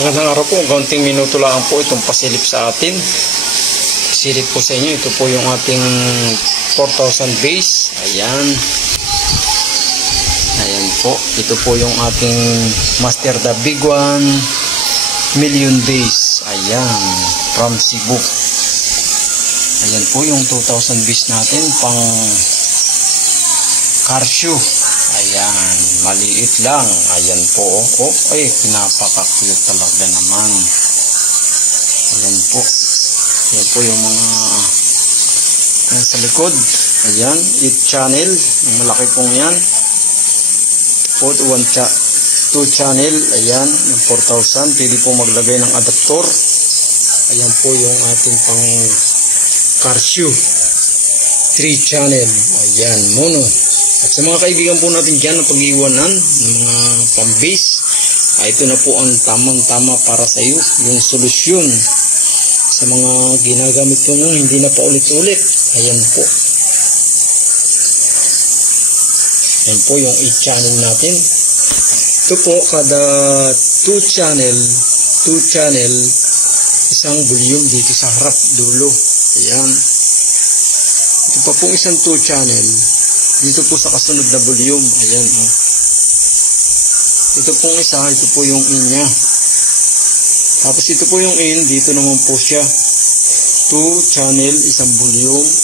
Magandang araw po, kaunting minuto lang po itong pasilip sa atin. Pasilip po sa inyo, ito po yung ating 4,000 base. Ayan. Ayan po, ito po yung ating Master the Big One Million base. Ayan, from Cebu. Ayan po yung 2,000 base natin pang Carsio. Ayan, maliit lang. Ayan po. Oh, ay, pinapaka-cute talaga naman. Ayan po. Ayan po yung mga sa likod. Ayan, 8 channel. Yung malaki pong yan. Po, 2 channel. Ayan, yung 4,000. Pwede po maglagay ng adaptor. Ayan po yung ating pang Carsio. 3 channel. Ayan, mono. At sa mga kaibigan po natin dyan na pag-iwanan ng mga pang-base, ito na po ang tamang-tama para sa iyo, yung solusyon sa mga ginagamit po nyo, hindi na pa ulit-ulit. Ayan po. Ayan po yung 8 channel natin. Ito po, kada 2 channel, isang volume dito sa harap, dulo. Ayan. Ito pa pong isang 2 channel. Dito po sa kasunod na volume. Ayan, oh. Ito pong isa, ito po yung in niya. Tapos ito po yung in, dito naman po siya. 2 channel, isang volume. 2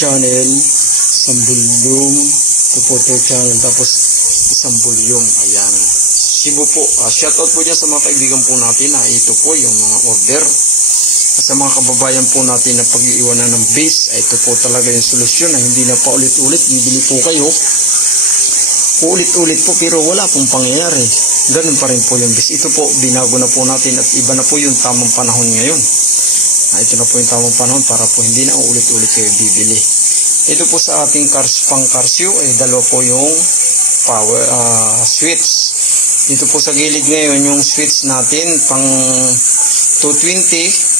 channel, isang volume. Ito po 2 channel, tapos isang volume. Ayan. Cebu po. Shoutout po dyan sa mga kaibigan po natin. Ito po yung mga order. At sa mga kababayan po natin na pag-iiwanan ng base, ito po talaga yung solusyon na hindi na pa ulit-ulit. Bibili po kayo, ulit-ulit po pero wala pong pangyayari. Ganun pa rin po yung base. Ito po, binago na po natin at iba na po yung tamang panahon ngayon. Ito na po yung tamang panahon para po hindi na ulit-ulit kayo bibili. Ito po sa ating pang Carsio, dalawa po yung power switch. Dito po sa gilid ngayon yung switch natin pang 220.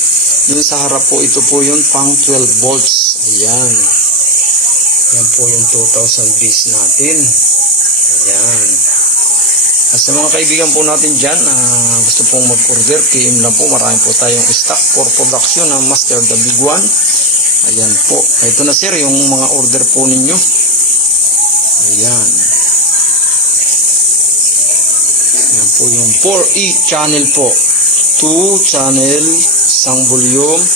Yung sa harap po, ito po yung pang 12 volts. Ayan. Yan po yung 2,000 base natin. Ayan. At sa mga kaibigan po natin dyan, gusto pong mag-order, PM lang po. Marami po tayong stock for production ng Master the Big One. Ayan po. Ito na sir, yung mga order po ninyo. Ayan. Ayan po yung 4E channel po. 2 channel, isang volume, 2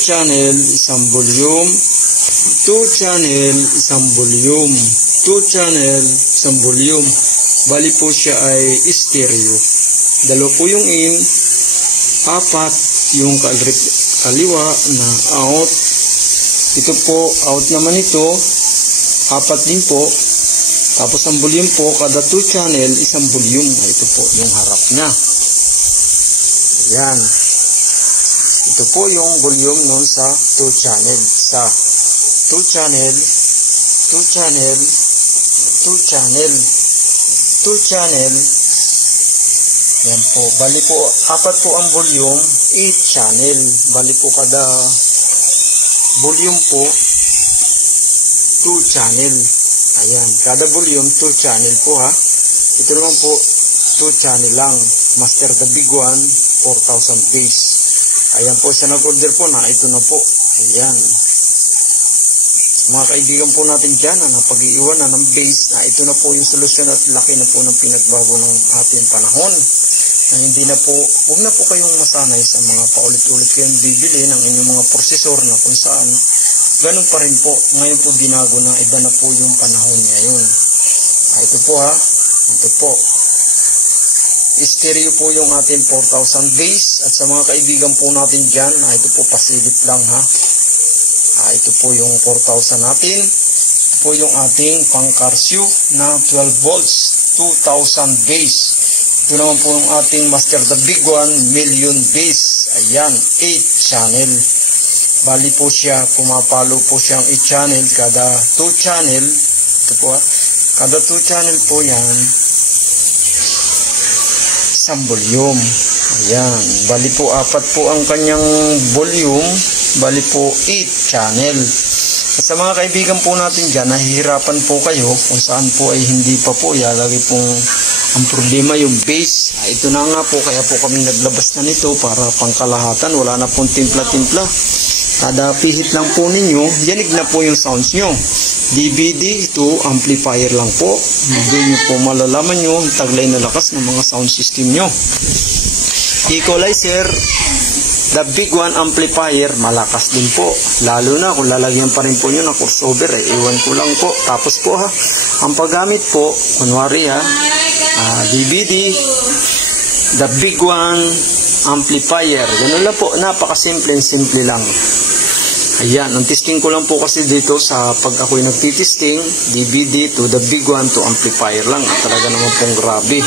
channel, isang volume, 2 channel, isang volume, 2 channel, isang volume. Bali po siya ay stereo. Dalawa po yung in, 4 yung kaliwa na out. Ito po, out naman ito, 4 din po. Tapos ang volume po, kada 2 channel, isang volume. Ito po yung harap niya. Ayan. Ito po yung volume nun sa 2 channel. Sa 2 channel, 2 channel, 2 channel, 2 channel. Ayan po. Bali po, 4 po ang volume, 8 channel. Bali po kada volume po, 2 channel. Ayan. Kada volume, 2 channel po ha. Ito naman po, 2 channel lang. Master the Big One, 4,000 base. Ayan po, sa nag-order po na, ito na po. Ayan. Mga kaibigan po natin dyan, na pag-iiwanan ng base, ito na po yung solusyon at laki na po ng pinagbago ng ating panahon. Na hindi na po, huwag na po kayong masanay sa mga paulit-ulit kayong bibili ng inyong mga prosesor na kung saan. Ganun pa rin po. Ngayon po binago na, iba na po yung panahon ngayon. Ito po ha. Ito po. Stereo po yung ating 4,000 base. At sa mga kaibigan po natin dyan, ito po pasilip lang ha. Ito po yung 4,000 natin. Ito po yung ating pang Carsio na 12 volts, 2,000 base. Ito naman po yung ating Master the Big One Million base. Ayan, 8 channel. Bali po siya, pumapalo po siyang 8 channel. Kada 2 channel, ito po ha. Kada 2 channel po yan, isang volume. Ayan. Bali po 4 po ang kanyang volume. Bali po 8 channel. At sa mga kaibigan po natin dyan, nahihirapan po kayo kung saan po ay hindi pa po ilalagay pong Ang problema yung base. Ito na nga po, kaya po kami naglabas na nito para pangkalahatan. Wala na pong timpla-timpla. Kada pihit lang po ninyo, yanig na po yung sounds nyo. DVD, ito, amplifier lang po. Doon nyo po malalaman nyo ang taglay na lakas ng mga sound system nyo. Equalizer, the big one amplifier, malakas din po. Lalo na kung lalagyan pa rin po nyo ng crossover, iwan ko lang po. Tapos po ha, ang paggamit po, kunwari ha, DVD, the big one amplifier. Ganun lang po, napakasimple lang. Ayan, ang testing ko lang po kasi dito sa pag ako'y nagtitesting, DVD to the big one to amplifier lang. At talaga naman pong grabe.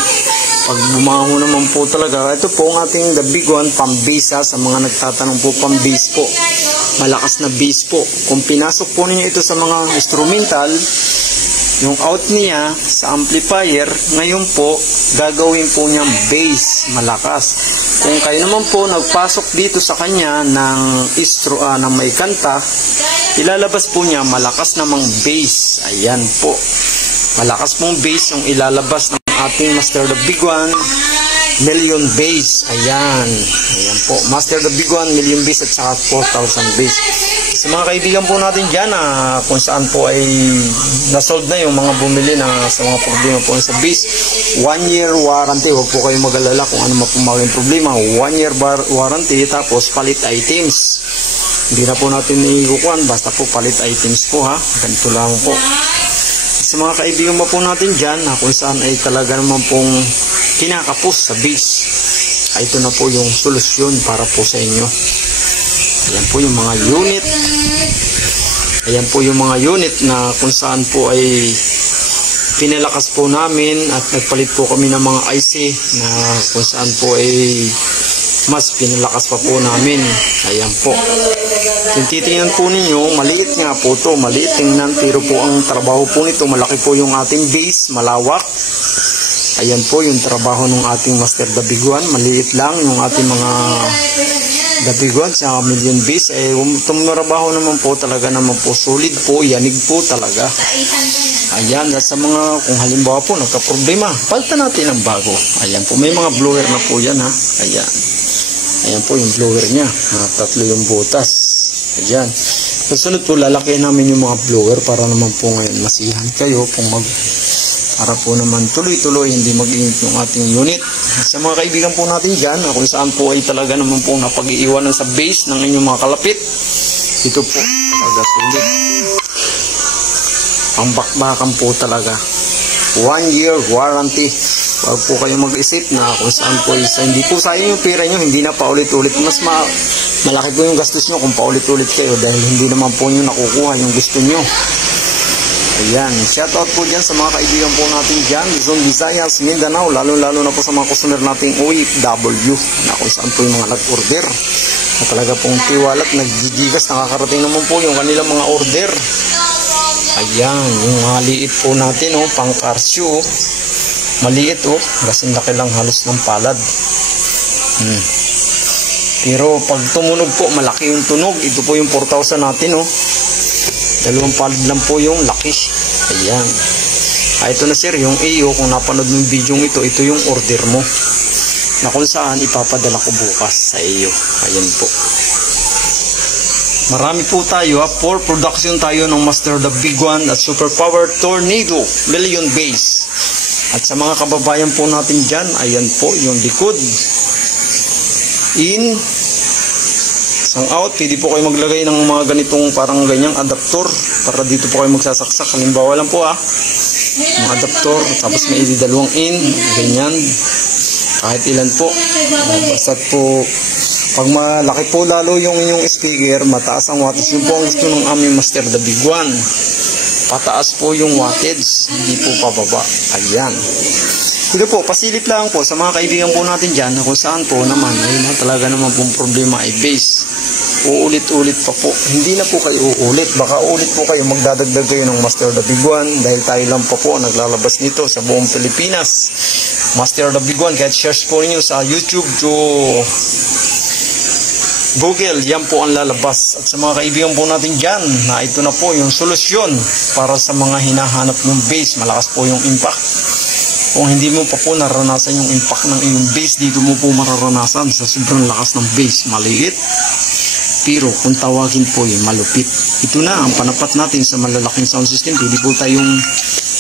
Pag bumaho naman po talaga, ito po ang ating the big one, pang-bass sa mga nagtatanong po, pang-bass po. Malakas na bass po. Kung pinasok po ninyo ito sa mga instrumental, yung out niya sa amplifier, ngayon po, gagawin po niyang bass, malakas. Kung kayo naman po nagpasok dito sa kanya ng may kanta, ilalabas po niya malakas namang bass. Ayan po. Malakas pong bass yung ilalabas ng ating Master the Big One, Million Bass. Ayan. Ayan po. Master the Big One, Million Bass at saka 4,000 Bass. Sa mga kaibigan po natin dyan, kung saan po ay nasold na yung mga bumili na sa mga problema po sa bass, 1 year warranty. Huwag po kayong mag-alala kung ano maging problema. 1 year warranty, tapos palit items. Hindi na po natin ikukuhan, basta po palit items po ha. Ganito lang po. Sa mga kaibigan po natin dyan, kung saan ay talaga naman pong kinakapos sa bass, ito na po yung solusyon para po sa inyo. Ayan po yung mga unit. Ayan po yung mga unit na kung saan po ay pinalakas po namin at nagpalit po kami ng mga IC na kung saan po ay mas pinalakas pa po namin. Ayan po. Kung titingnan po ninyo, maliit nga po ito. Maliit tingnan, pero po ang trabaho po nito, malaki po yung ating bass, malawak. Ayan po yung trabaho ng ating Master the Big One. Maliit lang yung ating mga the Big One sa Million Bass. Tumarabaho naman po talaga naman po. Solid po, yanig po talaga. Ayan, sa mga, kung halimbawa po nagka-problema, palitan natin ng bago. Ayan po, may mga blower na po yan ha. Ayan. Ayan po yung blower niya. Tatlo yung butas. Ayan. Kasunod po, lalakihan namin yung mga blower para naman po ngayon masihan kayo para po naman tuloy-tuloy hindi mag-init yung ating unit. Sa mga kaibigan po natin dyan, kung saan po ay talaga naman po napag-iiwanan sa base ng inyong mga kalapit, ito po talaga sulit. Ang bakbakan po talaga. 1 year warranty. Huwag po kayo mag-isip na kung saan po isa. Hindi po sayang yung pera nyo, hindi na paulit-ulit. Mas malaki po yung gastos nyo kung paulit-ulit kayo dahil hindi naman po nyo nakukuha yung gusto nyo. Ayan, shoutout po dyan sa mga kaibigan po natin dyan, Luzon, Visayas, Mindanao, lalo-lalo na po sa mga customer nating OFW, na kung saan po yung mga nag-order. Na talaga pong tiwalat, naggigigas, nakakarating naman po yung kanilang mga order. Ayan, yung maliit po natin, pang Casio, maliit kasing laki lang halos ng palad. Pero pag tumunog po, malaki yung tunog. Ito po yung 4,000 natin, dalawang palad lang po yung laki. Ayan. Ito na sir, yung iyo, kung napanood mo yung video ito, ito yung order mo. Na kung saan ipapadala ko bukas sa iyo. Ayan po. Marami po tayo for production tayo ng Master the Big One at Super Power Tornado Million Bass. At sa mga kababayan po natin dyan, ayan po yung likod. In isang out, pwede po kayo maglagay ng mga ganitong parang ganyang adaptor para dito po kayo magsasaksak. Halimbawa lang po mga adaptor, tapos may dalawang in, ganyan, kahit ilan po. Basta po pag malaki po lalo yung inyong speaker, mataas ang wattage. Yun po ang gusto ng aming Master the Big One, pataas po yung wattage, hindi po pababa. Ayan. Ito po, pasilip lang po sa mga kaibigan po natin dyan kung saan po naman, ayun na talaga naman pong problema ay bass. Uulit-ulit pa po. Hindi na po kayo uulit. Baka ulit po kayo, magdadagdag kayo ng Master the Big One dahil tayo lang pa po naglalabas nito sa buong Pilipinas. Master the Big One, kahit search po niyo sa YouTube to Google, yan po ang lalabas. At sa mga kaibigan po natin dyan, na ito na po yung solusyon para sa mga hinahanap ng bass. Malakas po yung impact. Kung hindi mo pa po naranasan yung impact ng iyong bass, dito mo po mararanasan sa sobrang lakas ng bass. Maliit, pero kung tawagin po yung malupit. Ito na ang panapat natin sa malalaking sound system. Pwede po tayong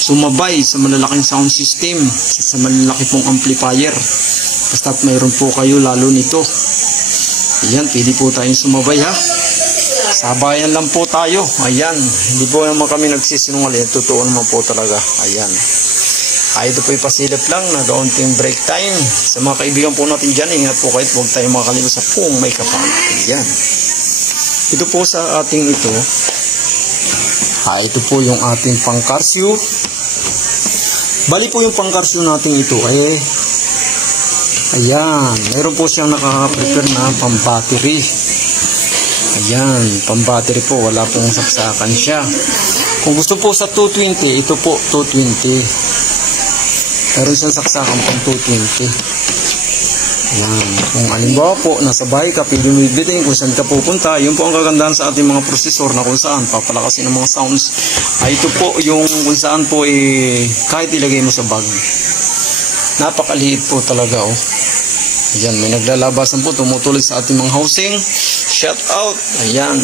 sumabay sa malalaking sound system, sa malalaki pong amplifier. Basta't mayroon po kayo lalo nito. Ayan, pwede po tayong sumabay ha. Sabayan lang po tayo. Ayan, hindi po naman kami nagsisinungaling. Totoo naman po talaga. Ayan. Ito po ipasilip lang na kaunting break time. Sa mga kaibigan po natin dyan, ingat po kayo. Huwag tayong makalimutan sa pong may kapal. Ayan. Ito po sa ating ito. Ito po yung ating pangkarsyo. Bali po yung pangkarsyo natin ito. Ayan. Meron po siyang naka-prepare na pang-battery. Ayan. Pang-battery po. Wala pong saksakan siya. Kung gusto po sa 220, ito po 220. Meron siyang saksakan pang 220. Ayan. Kung alimbawa po, nasa bahay ka, pwede mo ibitin kung saan ka pupunta. Yun po ang kagandahan sa ating mga prosesor na kung saan papalakasin ng mga sounds. Ito po yung kung saan po kahit ilagay mo sa bag. Napakaliit po talaga oh. Ayan, may naglalabasan po, tumutuloy sa ating mga housing. Shout out. Ayan.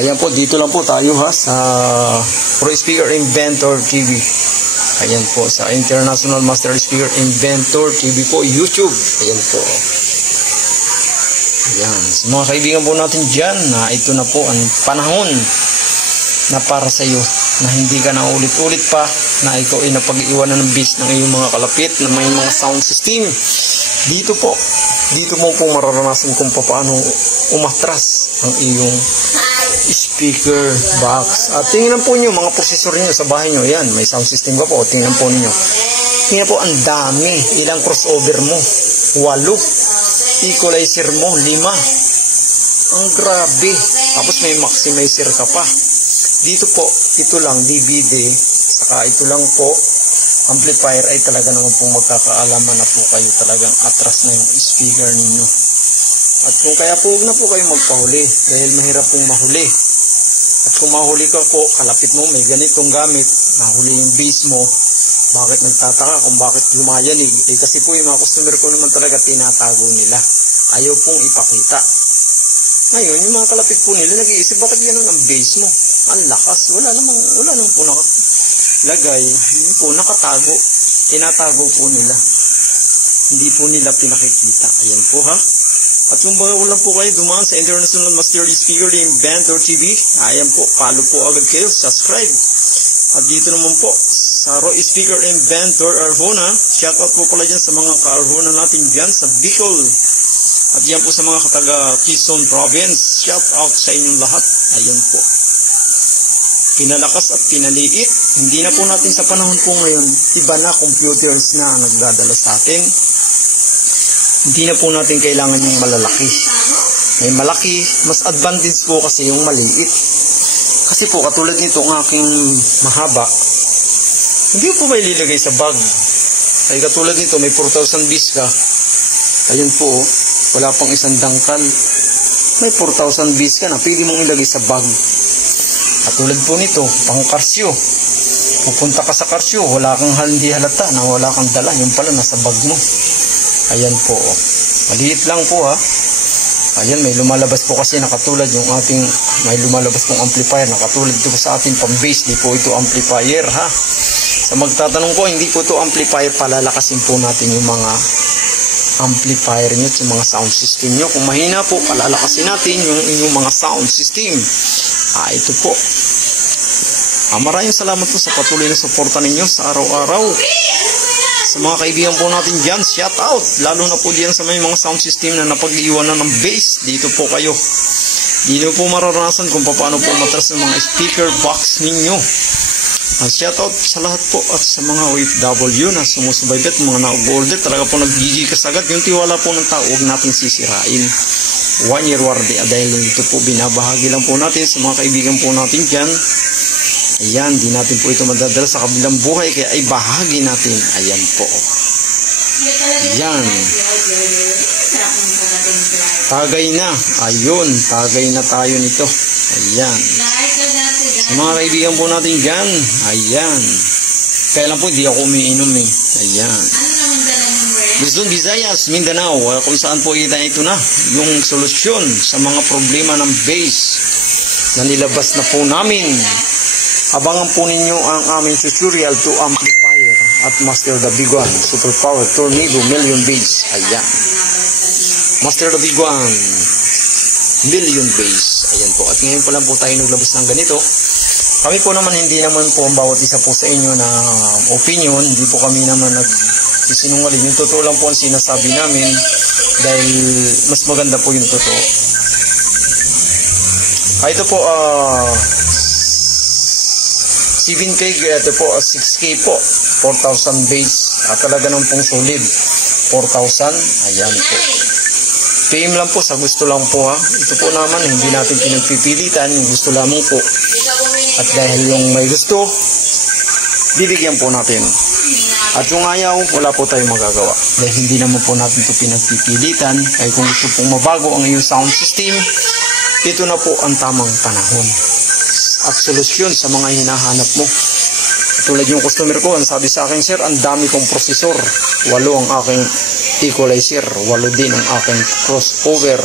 Ayan po, dito lang po tayo ha sa Pro Speaker Inventor TV. Ayan po, sa International Master Speaker Inventor TV po, YouTube. Ayan po. Ayan. Sa mga kaibigan po natin dyan, na ito na po ang panahon na para sa iyo, na hindi ka na ulit-ulit pa, na ikaw ay napag-iwanan ng bass ng iyong mga kalapit, na may mga sound system. Dito po, dito mo po mararanasan kung paano umatras ang iyong speaker box. At tingnan po nyo mga prosesor niyo sa bahay nyo. Yan, may sound system ka po. Tingnan po niyo. Tingnan po, ang dami. Ilang crossover mo? 8. Equalizer mo? 5. Ang grabe. Tapos may maximizer ka pa. Dito po, ito lang, DVD. Saka ito lang po, amplifier ay talaga naman po magkakaalaman na po kayo. Talagang atras na yung speaker ninyo. At kung kaya po, huwag na po kayo magpahuli dahil mahirap pong mahuli. At kung mahuli ka po, kalapit mo, may ganitong gamit, mahuli yung bass mo, bakit nagtataka kung bakit yumayanig? Kasi po yung mga customer ko naman talaga tinatago nila. Ayaw pong ipakita. Ngayon, yung mga kalapit po nila, nag-iisip, bakit gano'n ang bass mo? Ang lakas, wala namang po nakalagay. Hindi po, nakatago. Tinatago po nila. Hindi po nila pinakikita. Ayan po ha. At kung bago lang po kayo dumaan sa International Master Speaker Inventor TV, ayan po, follow po agad kayo, subscribe. At dito naman po, sa Roy Speaker Inventor Arjona, shoutout po pala dyan sa mga ka-Arjona natin dyan sa Bicol. At yan po sa mga kataga Quezon Province, shoutout sa inyong lahat. Ayan po. Pinalakas at pinaliit. Hindi na po natin sa panahon po ngayon, iba na computers na nagdadala sa atin. Hindi na po natin kailangan yung malalaki. May malaki, mas advantage po kasi yung maliit. Kasi po, katulad nito ang aking mahaba, hindi po may lilagay sa bag. Ay katulad nito, may 4,000 bis ka. Ayun po, wala pang isang dangkal. May 4,000 bis ka na, pwede mong ilagay sa bag. Katulad po nito, pang karsyo. Pupunta ka sa karsyo, wala kang hindi halata na wala kang dala. Yung pala, nasa bag mo. Ayan po. Maliit lang po ha. Ayan, may lumalabas po kasi nakatulad yung ating, may lumalabas pong amplifier. Nakatulad ito sa ating pang-bass. Di po ito amplifier ha. Sa magtatanong ko, hindi po ito amplifier. Palalakasin po natin yung mga amplifier nyo at yung mga sound system nyo. Kung mahina po, palalakasin natin yung mga sound system. Ito po. Maraming salamat po sa patuloy na suporta ninyo sa araw-araw. Sa mga kaibigan po natin dyan, shout out. Lalo na po diyan sa may mga sound system na napag-iwanan ng bass. Dito po kayo. Dito po mararanasan kung paano po matras ng mga speaker box ninyo. Shout out sa lahat po at sa mga OFW na sumusubaybet, mga na-order. Talaga po nag-GG kasagad. Yung tiwala po ng tao, huwag natin sisirain. 1 year warranty. Dahil ito po binabahagi lang po natin sa mga kaibigan po natin dyan. Ayan, di natin po ito madadala sa kabilang buhay, kaya ay bahagi natin. Ayan po. Ayan. Tagay na. Ayun, tagay na tayo nito. Ayan. Sa mga kaibigan po natin dyan, ayan. Kaya lang po, hindi ako umiinom eh. Ayan. Luzon, Visayas, Mindanao, kung saan po ito na yung solusyon sa mga problema ng base na nilabas na po namin. Abangan po ninyo ang aming tutorial to amplifier at master the big one, superpower tornado million base. Ayan. Master the big one, million base. Ayan po. At ngayon po lang po tayo naglabas ng ganito. Kami po naman, hindi naman po ang bawat isa po sa inyo na opinion. Hindi po kami naman nagsisinungaling. Yung totoo lang po ang sinasabi namin dahil mas maganda po yung totoo. Ito po, 7K, ito po, 6K po, 4,000 base. Talaga nang pong solid, 4,000. Ayan po. PM lang po, sa gusto lang po ha. Ito po naman, hindi natin pinagpipilitan, yung gusto lamang po. At dahil yung may gusto, bibigyan po natin. At yung ayaw, wala po tayong magagawa. Dahil hindi naman po natin ito pinagpipilitan. Kaya kung gusto pong mabago ang iyong sound system, ito na po ang tamang panahon. At solusyon sa mga hinahanap mo. Tulad yung customer ko, ang sabi sa akin, sir, ang dami kong prosesor. 8 ang aking equalizer, 8 din ang aking crossover.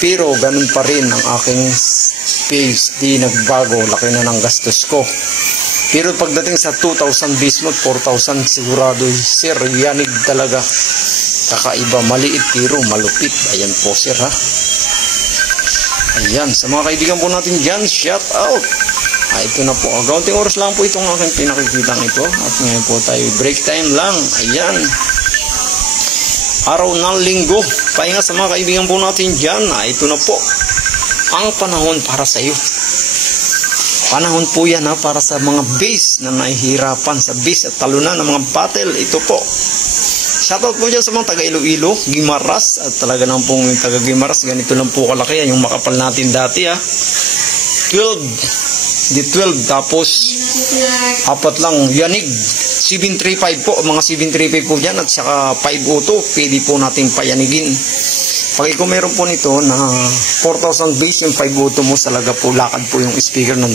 Pero ganun pa rin ang aking space, di nagbago, laki na ng gastos ko. Pero pagdating sa 2,000 base mode, 4,000 sigurado, sir, yanig talaga. Kakaiba, maliit pero malupit. Ayan po, sir, ha. Ayan, sa mga kaibigan po natin dyan, shout out. Ito na po, kaunting oras lang po itong aking pinakikitang ito. At ngayon po tayo, break time lang. Ayan. Araw ng linggo, pahinga sa mga kaibigan po natin dyan. Ito na po, ang panahon para sa iyo. Panahon po yan ha, para sa mga base na nahihirapan sa base at talunan ng mga battle. Ito po. Shoutout po dyan sa mga taga Iloilo, Guimaras. At talaga naman pong taga Guimaras, ganito lang po kalaki. Yung makapal natin dati ha. 12, tapos 4 lang, yanig. 735 po, mga 735 po dyan. At saka 502, pwede po natin payanigin. Pag ikaw meron po nito na 4,000 base, yung 502 mo, talaga po lakad po yung speaker ng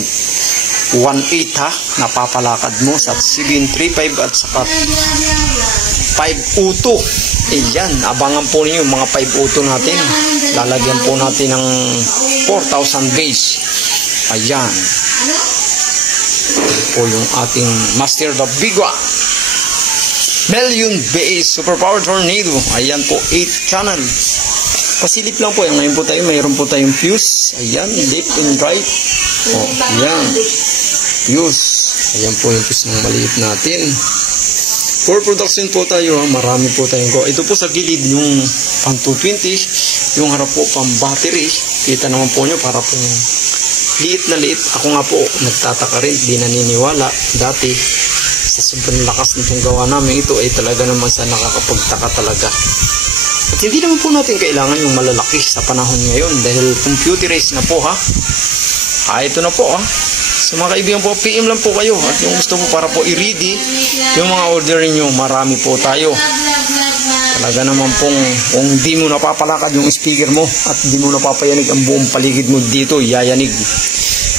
1.8 ha, napapalakad mo sa 735 at saka 502. Ayan, abangan po ninyo yung mga 502 natin. Lalagyan po natin ng 4,000 base. Ayan. Ito po yung ating Master the Big One. Million base, superpower tornado. Ayan po, 8 channel. Pasilip lang po. Ngayon po tayo, mayroon po tayong fuse. Ayan, left and right. Oh, ayan. Fuse. Ayan po yung fuse ng maliit natin. For production po tayo, marami po tayong ko. Ito po sa gilid yung pang 220, yung harap po pang battery. Kita naman po nyo para po liit na liit. Ako nga po, nagtataka rin, di naniniwala. Dati, sa sobrang lakas nitong gawa namin, ito ay talaga naman sa nakakapagtaka talaga. At hindi naman po natin kailangan yung malalaki sa panahon ngayon dahil computerized na po ha. Ito na po ha. So mga kaibigan po, PM lang po kayo at yung gusto mo para po i-ready yung mga order niyo, marami po tayo. Talaga naman pong kung di mo napapalakad yung speaker mo at di mo napapayanig ang buong paligid mo dito, yayanig.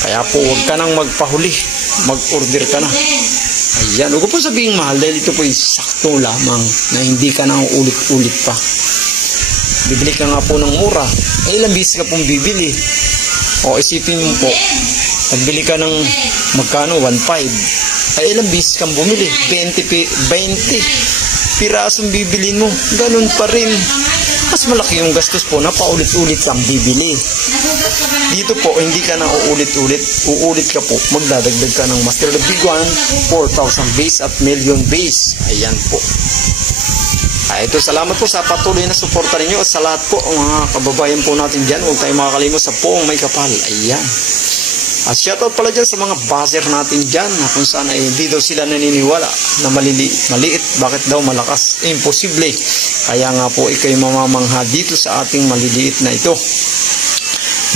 Kaya po huwag ka nang magpahuli, mag-order ka na. Ayan, huwag po sabihin mahal dahil ito po yung sakto lamang na hindi ka nang ulit-ulit pa. Bibili ka nga po ng mura, ilang beses ka pong bibili. O isipin mo po, nagbili ka ng magkano, 1.5. Ilang beses kang bumili, 20 pirasong bibilin mo, ganun pa rin. Mas malaki yung gastos po na paulit-ulit kang bibili. Dito po, hindi ka na uulit-ulit, uulit ka po, magdadagdag ka ng Master the Big One, 4,000 base at million base. Ayan po. Ito, salamat po sa patuloy na suporta ninyo at sa lahat po mga kababayan po natin dyan. Huwag tayo makakalimot sa poong may kapal. Ayan. At shoutout pala dyan sa mga buzzer natin dyan na kung saan ay hindi daw sila naniniwala na maliit. Bakit daw malakas? Imposible. Kaya nga po ikay mamamangha dito sa ating maliliit na ito.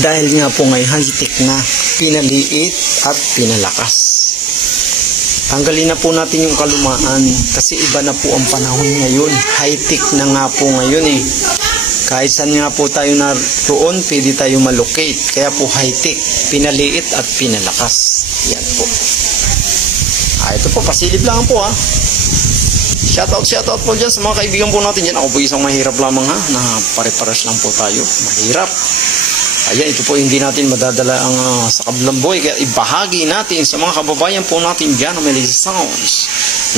Dahil nga po ngay high-tech na pinaliit at pinalakas. Tanggalin na po natin yung kalumaan kasi iba na po ang panahon ngayon. High-tech na nga po ngayon eh. Kahit saan nga po tayo naroon, pwede tayo malocate. Kaya po high-tech, pinaliit at pinalakas. Yan po. Ito po, pasilip lang po ha. Shoutout po dyan sa mga kaibigan po natin dyan. Ako po isang mahirap lamang ha, na pare-pares lang po tayo. Mahirap. Ayan, ito po hindi natin madadala ang sa kabilang buhay. Kaya ibahagi natin sa mga kababayan po natin dyan na may sounds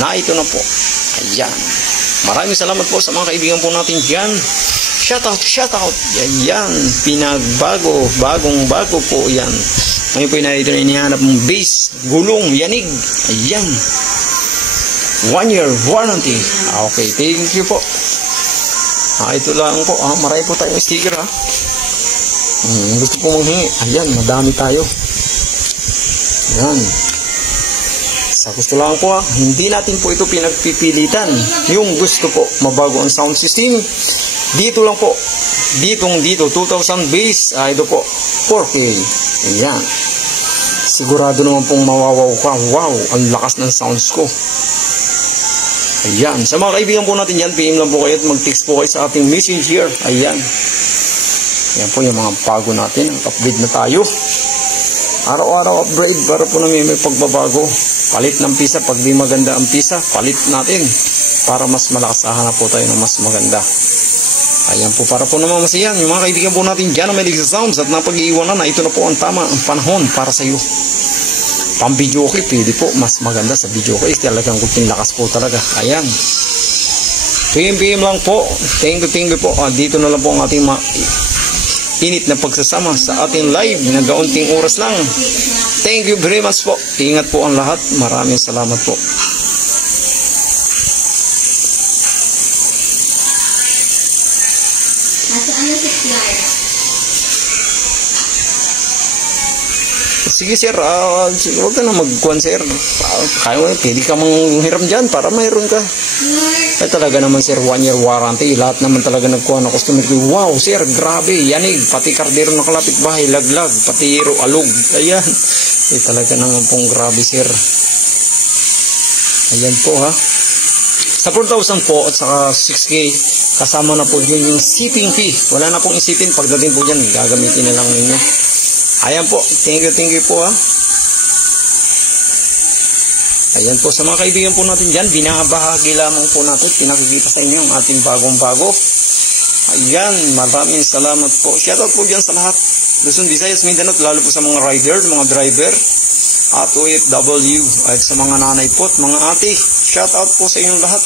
na ito na po. Ayan. Maraming salamat po sa mga kaibigan po natin dyan. Shoutout. Ayan, bagong bago po yan. Ngayon po ito na inihanap mong bass, gulong, yanig. Ayan. 1 year warranty. Okay, thank you po. Ito lang po. Marami po tayong sticker ha. Gusto po manghingi. Ayan, madami tayo. Ayan. Sa gusto lang po ha. Hindi natin po ito pinagpipilitan. Yung gusto po, mabago ang sound system. Dito lang po. Dito, 2,000 bass. Ito po, 4K. Ayan. Sigurado naman pong mawawaw ka. Wow, ang lakas ng sounds ko. Ayan. Sa mga kaibigan po natin dyan, PM lang po kayo at mag-text po kayo sa ating messenger. Ayan. Ayan po yung mga bago natin. Upgrade na tayo. Araw-araw upgrade para po namin may pagbabago. Palit ng pisa. Pag di maganda ang pisa, palit natin. Para mas malakas hanap po tayo ng mas maganda. Ayan po, para po naman masiyan. Yung mga kaibigan po natin dyan na may sounds at napag-iiwanan na ito na po ang tama, ang panahon para sa iyo. Pang video clip, pwede po. Mas maganda sa video clip. Talagang kunting lakas po talaga. Ayan. PM lang po. Thank you po. Dito na lang po ang ating init na pagsasama sa ating live na gaunting oras lang. Thank you very much po. Ingat po ang lahat. Maraming salamat po. Sige sir, huwag ka na magkuhan sir. Kaya mo, pwede ka manghiram dyan para mayroon ka. Ay talaga naman sir, 1 year warranty. Lahat naman talaga nagkuhan ng customer ko. Wow sir, grabe, yanig. Pati kardero na kalapit bahay, laglag. Pati hero, alog. Ayan. Ay talaga naman pong grabe sir. Ayan po ha. Sa 4,000 po at saka 6K, kasama na po yun yung shipping fee. Wala na pong isipin. Pagdating po dyan, gagamitin na lang ninyo. Ayan po, thank you po ha. Ayan po, sa mga kaibigan po natin dyan, binabahagi lamang po natin, pinakikita sa inyo ang ating bagong-bago. Ayan, maraming salamat po. Shoutout po dyan sa lahat. Luzon, Visayas, Mindanao, lalo po sa mga rider, mga driver, at OFW, at sa mga nanay po at mga ate. Shoutout po sa inyong lahat.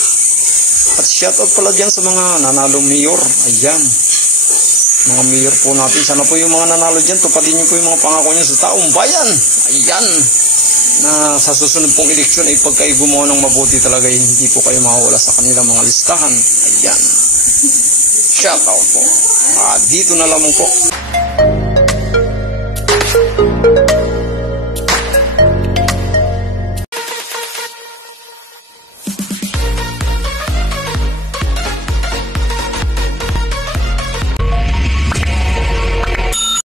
At shoutout pala dyan sa mga nanalo mayor. Ayan. Mga mayor po natin. Sana po yung mga nanalo dyan, tupatin nyo po yung mga pangako nyo sa taong bayan. Ayan. Na sa susunod pong eleksyon ay pag kayo gumawa ng mabuti talaga, hindi po kayo mawawala sa kanilang mga listahan. Ayan. Shout out po. Dito na lamang po.